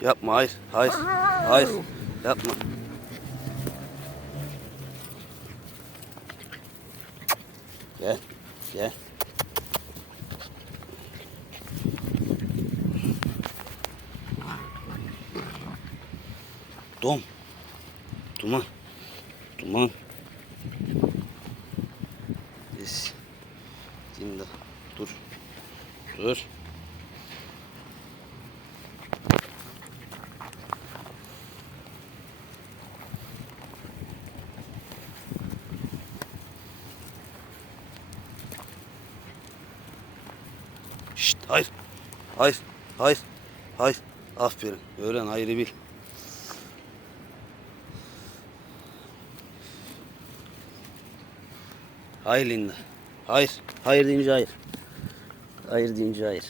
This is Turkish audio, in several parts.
Yapma hayır. Hayır. Hayır. Yapma. Gel. Gel. Dom. Duman. Duman. Yes. Dinle. Dur. Dur. Şşt, hayır. Hayır. Hayır. Hayır. Aferin. Öğren hayrı bil. Hayır Linda. Hayır. Hayır deyince hayır. Hayır deyince hayır.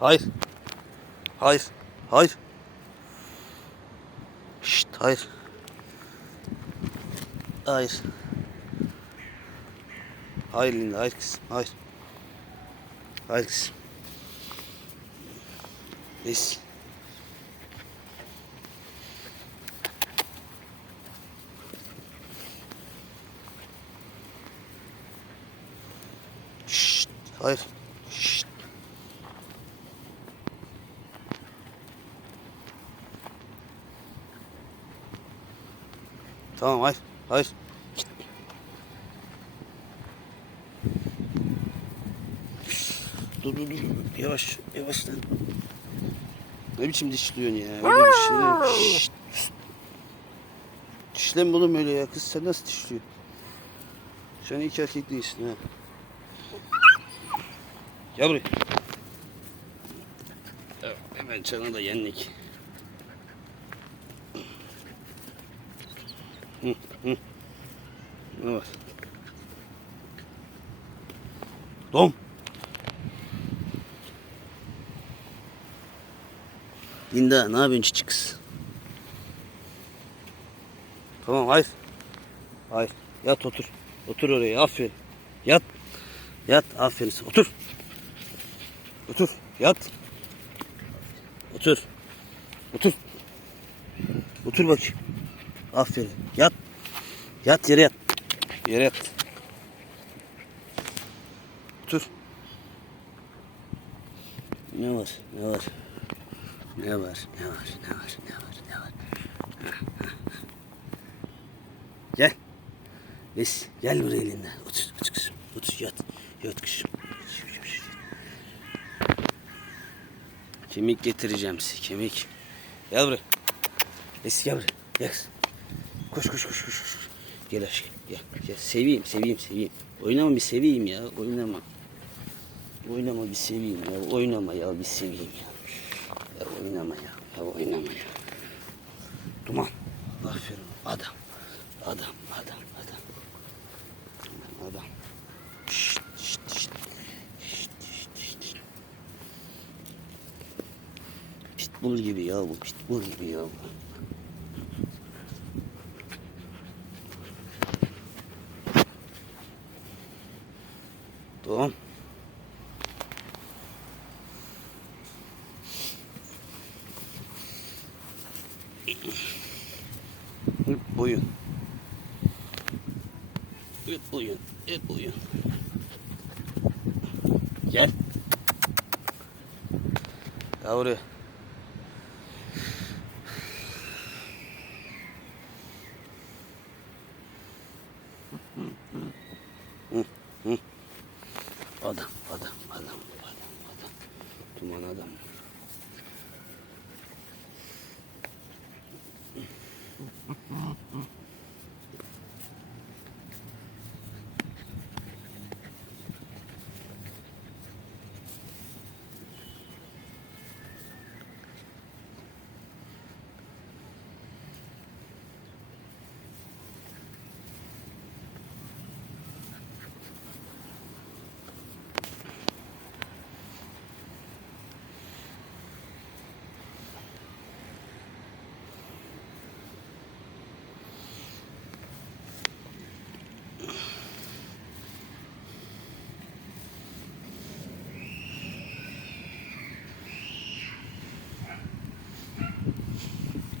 Hayır. Hayır. Hayır. Şşt, hayır. Hayır. Hayır Linda, hayır kızım, hayır. Hayır kızım. Neyse. Şşt, hayır. Şşt. Tamam, hayır, hayır. Dur dur dur. Yavaş yavaş lan. Ne biçim dişliyorsun ya? Öyle dişle. Şşt. Dişleme oğlum öyle ya. Kız sen nasıl dişliyorsun? Sen iki erkek değilsin ha. Gel buraya. Evet, hemen çana da yenlik. Hı, hı. Var? Dom. Linda ne yapıyorsun çiçek kız? Tamam hayır. Hayır. Yat otur. Otur oraya aferin. Yat. Yat aferin. Otur. Otur. Yat. Otur. Otur. Otur bakayım. Aferin. Yat. Yat yere yat. Yere yat. Otur. Ne var? Ne var? Ne var? Ne var? Ne var? Ne var? Ne var? Gel. Biz gel buraya elinden. Otur, otur kızım. Otur yat. Yat kızım. Kemik getireceğim size. Kemik. Gel buraya. Eski gel buraya. Gel. Koş koş koş koş. koş. Gel aşkım. Gel. Gel. Seveyim seveyim seveyim. Oynama bir seveyim ya. Oynama. Oynama bir seveyim ya. Oynama ya bir seveyim ya. Ya oynama ya. Ya oynama ya. Duman. Aferin. Adam. Adam. Adam. Adam. Adam. Adam. Şşt, şşt, şşt. Pitbull gibi ya bu. Pitbull gibi ya bu. Tamam. Hep boyun. Hep boyun. Hep boyun. Gel. Yavru. Hı,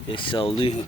Es sallıyor.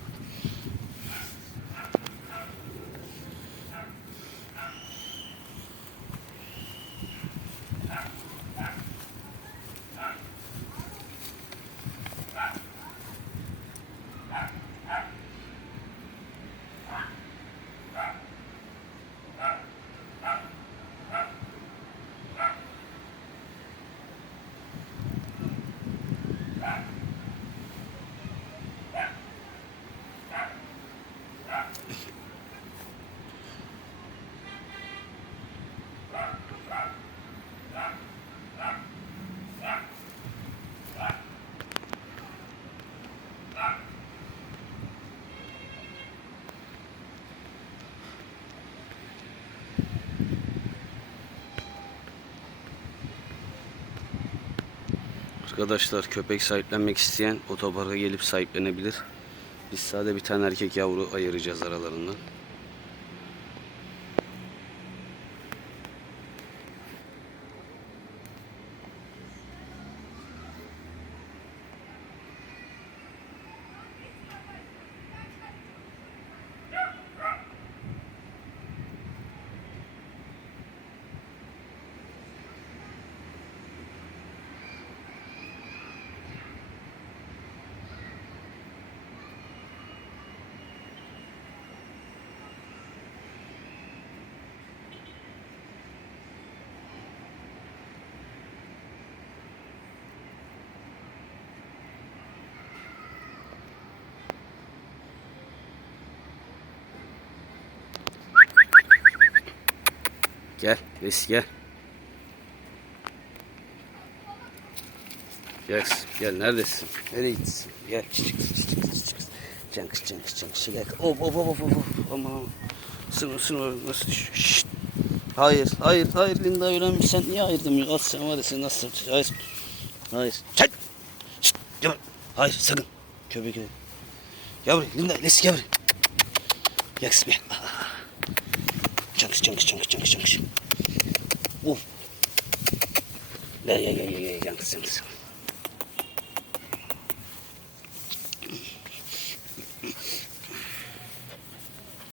Arkadaşlar köpek sahiplenmek isteyen otoparka gelip sahiplenebilir. Biz sadece bir tane erkek yavru ayıracağız aralarından. Gel, Reis gel. Gel, gel neredesin? Nereye gitsin? Gel, çık çık çık çık çık çık. Cankız, cankız, cankız, gel. Hop hop hop hop hop. Aman. Sınır sınır nasıl düş? Şşt. Hayır, hayır, hayır Linda öğrenmiş. Sen niye ayırdın ya? Az sen var ya sen nasıl? Hayır. Hayır. Çek. Şşt. Gel. Hayır, sakın. Köpek gel. Buraya Linda, Lesi gel buraya. Gel kızım gel. Cankız, cankız, cankız, cankız, cankız. Of. Gel gel gel gel gel cankız, cankız.